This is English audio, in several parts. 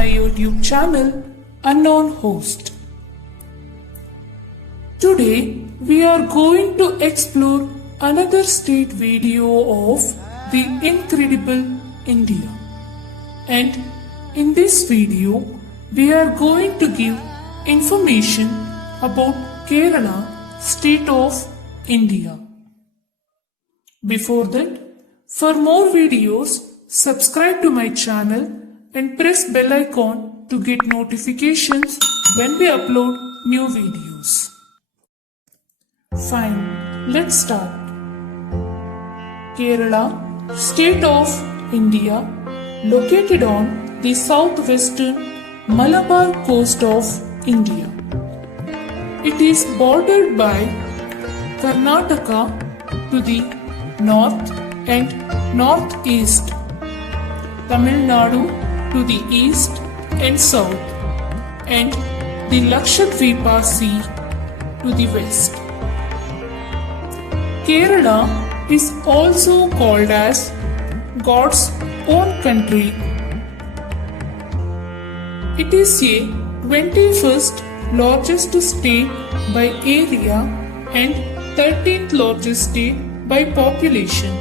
my YouTube channel Unknown Host. Today we are going to explore another state video of the incredible India. And in this video we are going to give information about Kerala, state of India. Before that, for more videos, subscribe to my channel and press bell icon to get notifications when we upload new videos. Fine, let's start. Kerala, state of India, located on the southwestern Malabar coast of India. It is bordered by Karnataka to the north and northeast, Tamil Nadu to the east and south, and the Lakshadweep Sea to the west. Kerala is also called as God's own country. It is a 21st largest state by area and 13th largest state by population.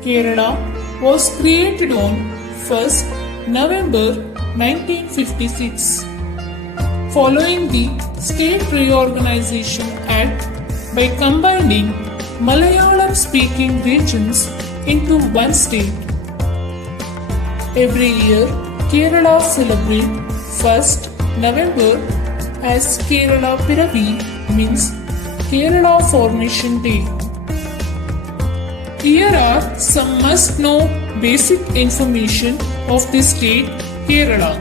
Kerala was created on 1st November 1956 following the State Reorganization Act by combining Malayalam speaking regions into one state. Every year, Kerala celebrates 1st November as Kerala Piravi, means Kerala Formation Day. Here are some must-know basic information of the state Kerala.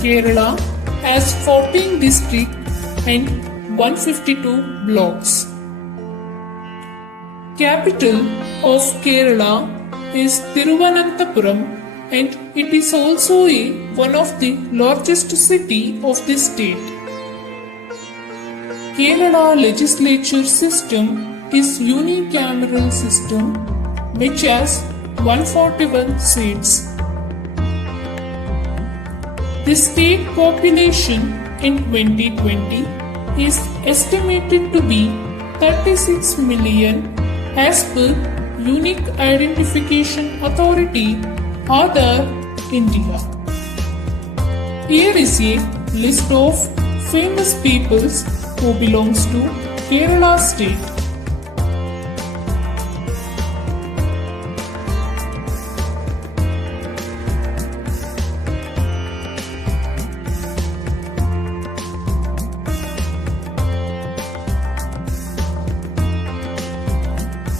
Kerala has 14 districts and 152 blocks. Capital of Kerala is Thiruvananthapuram, and it is also one of the largest city of the state. Kerala legislature system is unicameral system which has 141 seats. The state population in 2020 is estimated to be 36 million as per Unique Identification Authority Aadhaar India. Here is a list of famous peoples who belongs to Kerala state.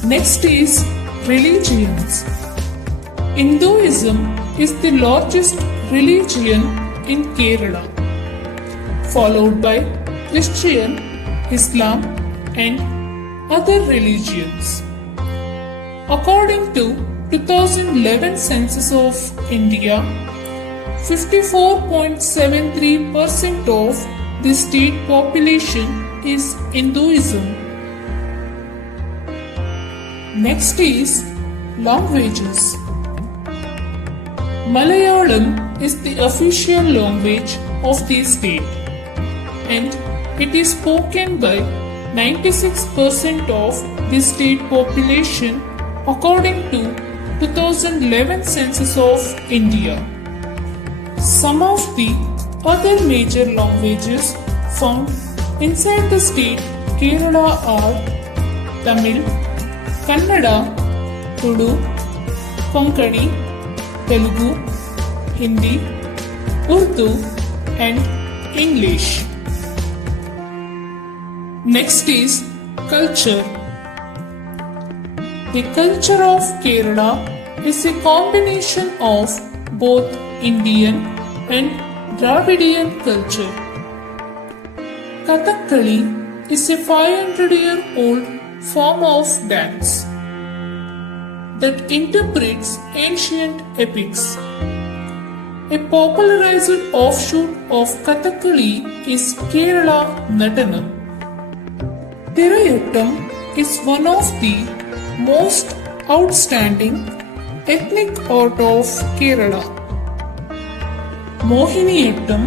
Next is religions. Hinduism is the largest religion in Kerala, followed by Christian, Islam and other religions. According to 2011 census of India, 54.73% of the state population is Hinduism. Next is languages. Malayalam is the official language of the state, and it is spoken by 96% of the state population according to 2011 census of India. Some of the other major languages found inside the state Kerala are Tamil, Kannada, Tudu, Konkani, Telugu, Hindi, Urdu and English. Next is culture. The culture of Kerala is a combination of both Indian and Dravidian culture. Kathakali is a 500-year-old form of dance that interprets ancient epics. A popularized offshoot of Kathakali is Kerala Natanam. Tirayattam is one of the most outstanding ethnic art of Kerala. Mohiniyattam,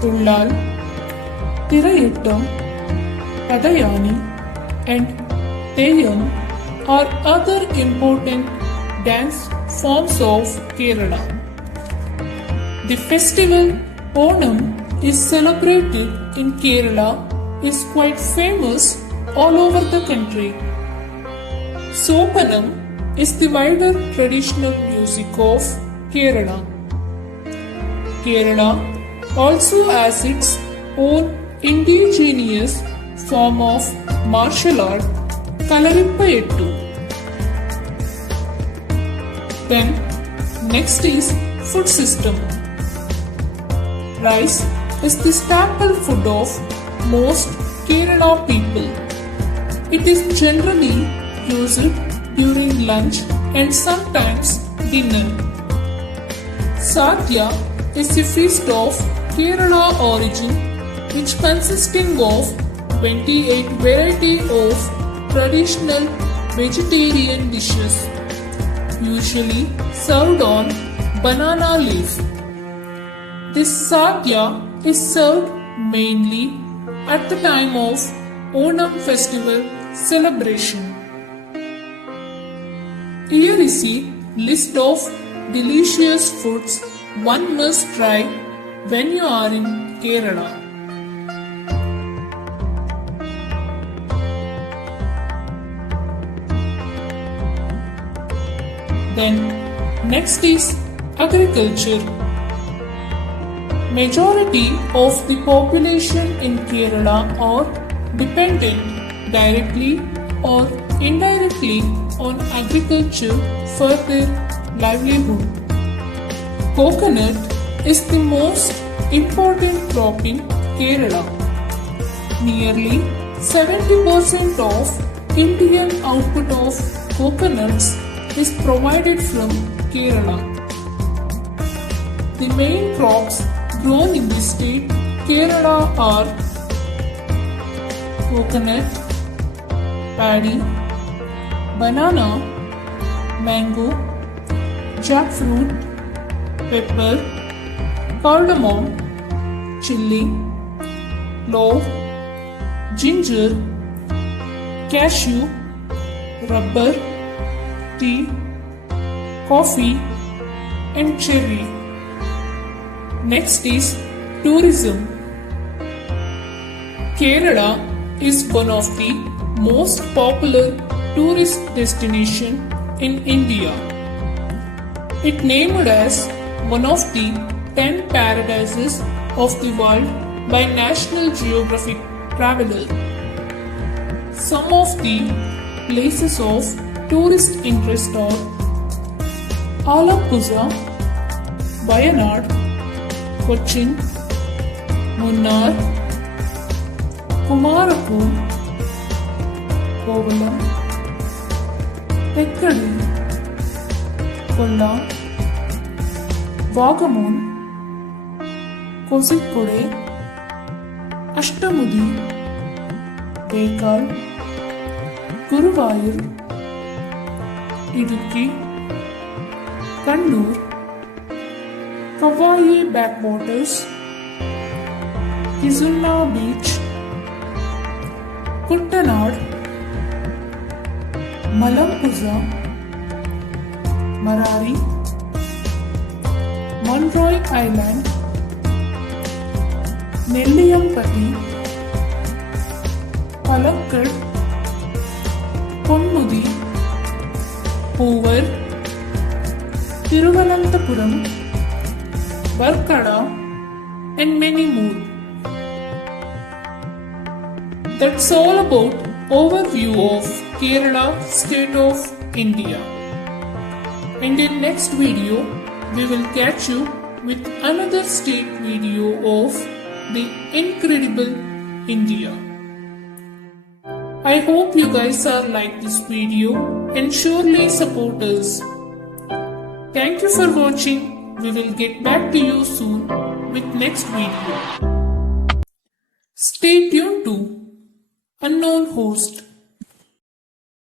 Tullal, Tirayattam, Kadayani, and Theyyam are other important dance forms of Kerala. The festival Onam is celebrated in Kerala is quite famous all over the country. Sopanam is the wider traditional music of Kerala. Kerala also has its own indigenous form of martial art, Kalaripayattu. Then next is food system. Rice is the staple food of most Kerala people. It is generally used during lunch and sometimes dinner. Sadhya is a feast of Kerala origin which consisting of 28 variety of traditional vegetarian dishes, usually served on banana leaf. This sadhya is served mainly at the time of Onam festival celebration. Here is a list of delicious foods one must try when you are in Kerala. Then next is agriculture. Majority of the population in Kerala are dependent directly or indirectly on agriculture for their livelihood. Coconut is the most important crop in Kerala. Nearly 70% of Indian output of coconuts is provided from Kerala. The main crops grown in the state Kerala are coconut, paddy, banana, mango, jackfruit, pepper, cardamom, chilli, clove, ginger, cashew, rubber, tea, coffee, and cherry. Next is tourism. Kerala is one of the most popular tourist destination in India. It named as one of the 10 paradises of the world by National Geographic Traveler. Some of the places of tourist interest are Alappuzha, Wayanad, Cochin, Munnar, Kumarakom, Kovalam, Tekkadi, Kollam, Vagamon, Kozhikode, Ashtamudi, Bekal, Guruvayur, Idukki, Kannur, Kavayi backwaters, Kizunna beach, Kuttanad, Malampuzha, Marari, Monroy Island, Nelliyampati, Palakkad, Ponnudi, Hoover, Thiruvananthapuram, Varkada, and many more. That's all about overview of Kerala state of India. And in next video, we will catch you with another state video of the incredible India. I hope you guys are like this video and surely support us. Thank you for watching. We will get back to you soon with next video. Stay tuned to Unknown Host.